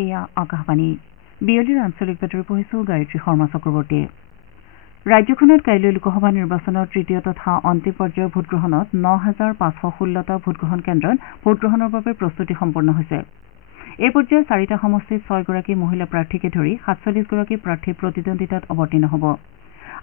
এয়া আকাশবাণী বিয়লিৰ আঞ্চলিক বাতৰি পঢ়িছো গায়ত্ৰী শৰ্মা চক্ৰৱৰ্তী ৰাজ্যখনত কাইলৈ লোকসভা নিৰ্বাচনৰ তৃতীয় তথা অন্তিম পৰ্যায়ৰ ভোটগ্ৰহণত ৯,৫১৬টা ভোটগ্ৰহণ কেন্দ্ৰত ভোটগ্ৰহণৰ বাবে প্ৰস্তুতি সম্পন্ন হৈছে এই পৰ্যায়ত 4টা সমষ্টিত 6 গৰাকী মহিলা প্ৰাৰ্থীকে ধৰি 47 গৰাকী প্ৰাৰ্থী প্ৰতিদ্বন্দ্বিতাত অৱতীৰ্ণ হ'ব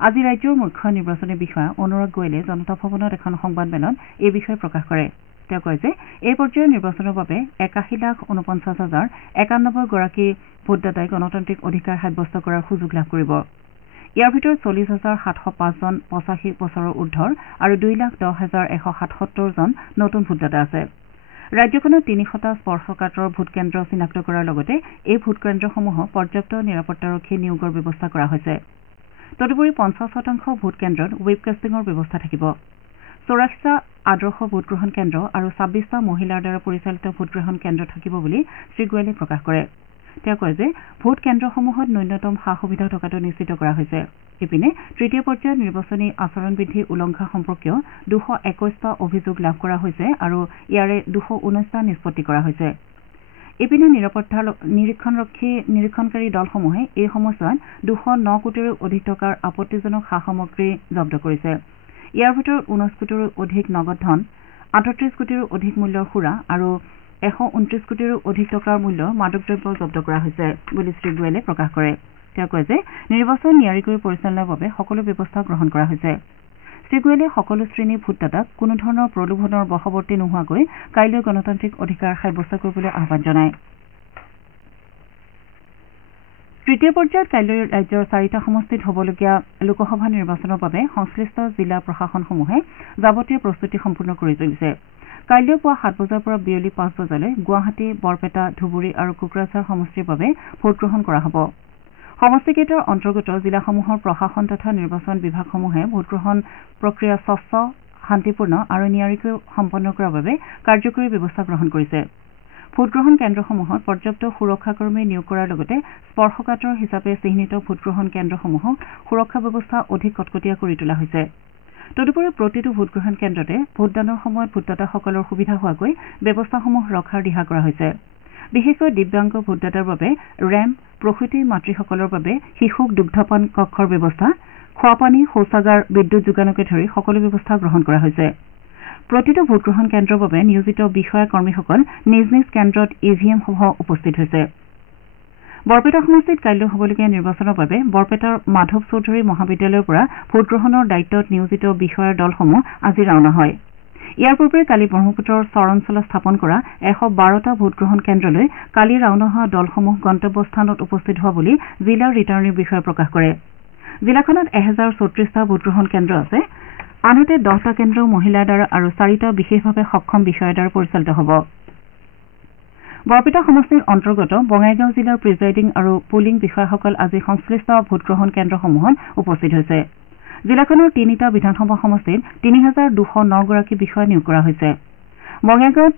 আজি ৰাজ্যৰ মুখ্য নিৰ্বাচনী বিষয়া অনুৰাগ গোৱেলে জনতা ভৱনত এখন সংবাদমেলত এই বিষয়ে প্ৰকাশ কৰে তেওঁ কয় যে এই পৰ্যায়ৰ নিৰ্বাচনৰ বাবে 81,49,091 গৰাকী ভোটদাতাই গণতান্ত্ৰিক অধিকাৰ সাব্যস্ত কৰাৰ সুযোগ লাভ কৰিব ইয়াৰ ভিতৰত 40,705 জন 85 বছৰৰ ঊৰ্ধৰ আৰু 2,10,177 জন নতুন ভোটদাতা আছে ৰাজ্যখনত 300টা স্পৰ্শকাতৰ ভোটকেন্দ্ৰ চিনাক্ত কৰাৰ লগতে এই ভোটকেন্দ্ৰসমূহত পৰ্যাপ্ত নিৰাপত্তাৰক্ষী নিয়োগৰ ব্যৱস্থা কৰা হৈছে তদুপৰি 50% ভোটকেন্দ্ৰত ৱেবকাষ্টিঙৰ ব্যৱস্থা থাকিব 84টা আদৰ্শ ভোটগ্ৰহণ কেন্দ্ৰ আৰু 26টা মহিলাৰ দ্বাৰা পৰিচালিত ভোটগ্ৰহণ কেন্দ্ৰ থাকিব বুলি শ্ৰী গোৱেলে প্ৰকাশ কৰে তেওঁ কয় যে ভোট কেন্দ্ৰসমূহত ন্যূনতম সা সুবিধা থকাটো নিশ্চিত কৰা হৈছে ইপিনে তৃতীয় পৰ্যায়ত নিৰ্বাচনী আচৰণ বিধি উলংঘা সম্পৰ্কীয় 221টা অভিযোগ লাভ কৰা হৈছে আৰু ইয়াৰে 219টা নিষ্পত্তি কৰা হৈছে ইপিনে নিৰাপত্তা নিৰীক্ষণকাৰী দলসমূহে এই সময়ছোৱাত 209 কোটিৰো অধিক টকাৰ আপত্তিজনক সা সামগ্ৰী জব্দ কৰিছে ইয়াৰ ভিতৰত 19 কোটিৰো অধিক নগদ ধন 38 কোটিৰো অধিক মূল্যৰ সুৰা আৰু 129 কোটিৰো অধিক টকাৰ মূল্যৰ মাদক দ্ৰব্য জব্দ কৰা হৈছে বুলি শ্ৰী গোৱেলে প্ৰকাশ কৰে তেওঁ কয় যে নিৰ্বাচন নিয়াৰিকৈ পৰিচালনাৰ বাবে সকলো ব্যৱস্থা গ্ৰহণ কৰা হৈছে শ্ৰী গোৱেলে সকলো শ্ৰেণীৰ ভোটদাতাক কোনো ধৰণৰ প্ৰলোভনৰ বশৱৰ্তী নোহোৱাকৈ কাইলৈ গণতান্ত্ৰিক অধিকাৰ সাব্যস্ত কৰিবলৈ আহ্বান জনায় তৃতীয় পৰ্যায়ত কাইলৈ ৰাজ্যৰ 4টা সমষ্টিত হ'বলগীয়া লোকসভা নিৰ্বাচনৰ বাবে সংশ্লিষ্ট জিলা প্ৰশাসনসমূহে যাৱতীয় প্ৰস্তুতি সম্পূৰ্ণ কৰি তুলিছে কাইলৈ পুৱা 7 বজাৰ পৰা বিয়লি 5 বজালৈ গুৱাহাটী বৰপেটা ধুবুৰী আৰু কোকৰাঝাৰ সমষ্টিৰ বাবে ভোটগ্ৰহণ কৰা হ'ব সমষ্টিকেইটাৰ অন্তৰ্গত জিলাসমূহৰ প্ৰশাসন তথা নিৰ্বাচন বিভাগসমূহে ভোটগ্ৰহণ প্ৰক্ৰিয়া স্বচ্ছ শান্তিপূৰ্ণ আৰু নিয়াৰিকৈ সম্পন্ন কৰাৰ বাবে কাৰ্যকৰী ব্যৱস্থা গ্ৰহণ কৰিছে ভোটগ্ৰহণ কেন্দ্ৰসমূহত পৰ্যাপ্ত সুৰক্ষাকৰ্মী নিয়োগ কৰাৰ লগতে স্পৰ্শকাতৰ হিচাপে চিহ্নিত ভোটগ্ৰহণ কেন্দ্ৰসমূহক সুৰক্ষা ব্যৱস্থা অধিক কটকটীয়া কৰি তোলা হৈছে তদুপৰি প্ৰতিটো ভোটগ্ৰহণ কেন্দ্ৰতে ভোটদানৰ সময়ত ভোটদাতাসকলৰ সুবিধা হোৱাকৈ ব্যৱস্থাসমূহ ৰখাৰ দিহা কৰা হৈছে বিশেষকৈ দিব্যাংগ ভোটদাতাৰ বাবে ৰেম্প প্ৰসূতি মাতৃসকলৰ বাবে শিশুক দুগ্ধপান কক্ষৰ ব্যৱস্থা খোৱাপানী শৌচাগাৰ বিদ্যুৎ যোগানকে ধৰি সকলো ব্যৱস্থা গ্ৰহণ কৰা হৈছে প্ৰতিটো ভোটগ্ৰহণ কেন্দ্ৰৰ বাবে নিয়োজিত বিষয়া কৰ্মীসকল নিজ নিজ কেন্দ্ৰত ইভিএম সহ উপস্থিত হৈছে বৰপেটা সমষ্টিত কাইলৈ হ'বলগীয়া নিৰ্বাচনৰ বাবে বৰপেটাৰ মাধৱ চৌধুৰী মহাবিদ্যালয়ৰ পৰা ভোটগ্ৰহণৰ দায়িত্বত নিয়োজিত বিষয়াৰ দলসমূহ আজি ৰাওনা হয় ইয়াৰ পূৰ্বে কালি ব্ৰহ্মপুত্ৰৰ চৰ অঞ্চলত স্থাপন কৰা 112টা ভোটগ্ৰহণ কেন্দ্ৰলৈ কালি ৰাওনা হোৱা দলসমূহ গন্তব্যস্থানত উপস্থিত হোৱা বুলি জিলাৰ ৰিটাৰ্ণিং বিষয়াই প্ৰকাশ কৰে জিলাখনত 1034টা ভোটগ্ৰহণ কেন্দ্ৰ আছে আনহাতে 10টা কেন্দ্ৰ মহিলাৰ দ্বাৰা আৰু 4টা বিশেষভাৱে সক্ষম বিষয়াৰ দ্বাৰা পৰিচালিত হ'ব বৰপেটা সমষ্টিৰ অন্তৰ্গত বঙাইগাঁও জিলাৰ প্ৰিজাইডিং আৰু পুলিং বিষয়াসকল আজি সংশ্লিষ্ট ভোটগ্ৰহণ কেন্দ্ৰসমূহত উপস্থিত হৈছে জিলাখনৰ 3টা বিধানসভা সমষ্টিত 3,209 গৰাকী বিষয়া নিয়োগ কৰা হৈছে বঙাইগাঁৱত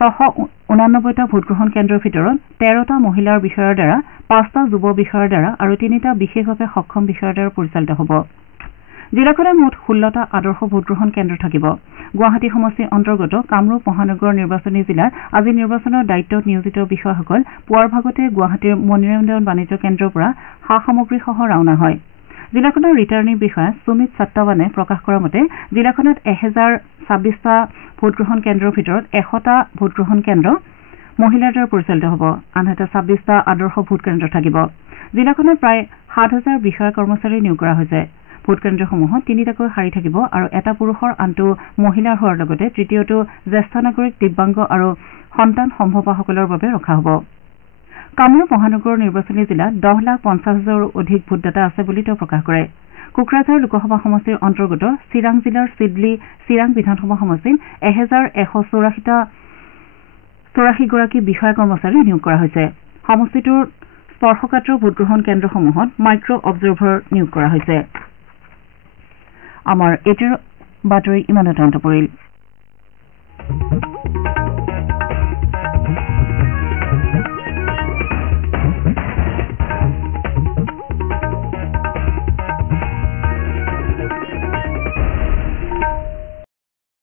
689টা ভোটগ্ৰহণ কেন্দ্ৰৰ ভিতৰত 13টা মহিলাৰ বিষয়াৰ দ্বাৰা 5টা যুৱ বিষয়াৰ দ্বাৰা আৰু 3টা বিশেষভাৱে সক্ষম বিষয়াৰ দ্বাৰা পৰিচালিত হ'ব জিলাখনত মুঠ 16টা আদৰ্শ ভোটগ্ৰহণ কেন্দ্ৰ থাকিব গুৱাহাটী সমষ্টিৰ অন্তৰ্গত কামৰূপ মহানগৰ নিৰ্বাচনী জিলাত আজি নিৰ্বাচনৰ দায়িত্বত নিয়োজিত বিষয়াসকল পুৱাৰ ভাগতে গুৱাহাটীৰ মনিৰঞ্জন বাণিজ্য কেন্দ্ৰৰ পৰা সা সামগ্ৰীসহ ৰাওনা হয় জিলাখনৰ ৰিটাৰ্ণিং বিষয়া সুমিত সত্তাৱানে প্ৰকাশ কৰা মতে জিলাখনত 1026টা ভোটগ্ৰহণ কেন্দ্ৰৰ ভিতৰত 100টা ভোটগ্ৰহণ কেন্দ্ৰ মহিলাৰ দ্বাৰা পৰিচালিত হ'ব আনহাতে 26টা আদৰ্শ ভোট কেন্দ্ৰ থাকিব জিলাখনত প্ৰায় 7,000 বিষয়া কৰ্মচাৰী নিয়োগ কৰা হৈছে ভোটকেন্দ্ৰসমূহত 3টাকৈ শাৰী থাকিব আৰু এটা পুৰুষৰ আনটো মহিলাৰ হোৱাৰ লগতে তৃতীয়টো জ্যেষ্ঠ নাগৰিক দিব্যাংগ আৰু সন্তান সম্ভৱাসকলৰ বাবে ৰখা হ'ব কামৰূপ মহানগৰ নিৰ্বাচনী জিলাত 10,50,000ৰো অধিক ভোটদাতা আছে বুলি তেওঁ প্ৰকাশ কৰে কোকৰাঝাৰ লোকসভা সমষ্টিৰ অন্তৰ্গত চিৰাং জিলাৰ চিডলি চিৰাং বিধানসভা সমষ্টিত 1,184 গৰাকী বিষয়া কৰ্মচাৰী নিয়োগ কৰা হৈছে সমষ্টিটোৰ স্পৰ্শকাতৰ ভোটগ্ৰহণ কেন্দ্ৰসমূহত মাইক্ৰ অবজাৰ্ভাৰ নিয়োগ কৰা হৈছে আমাৰ এতিয়াৰ বাতৰি ইমানতে অন্ত পৰিল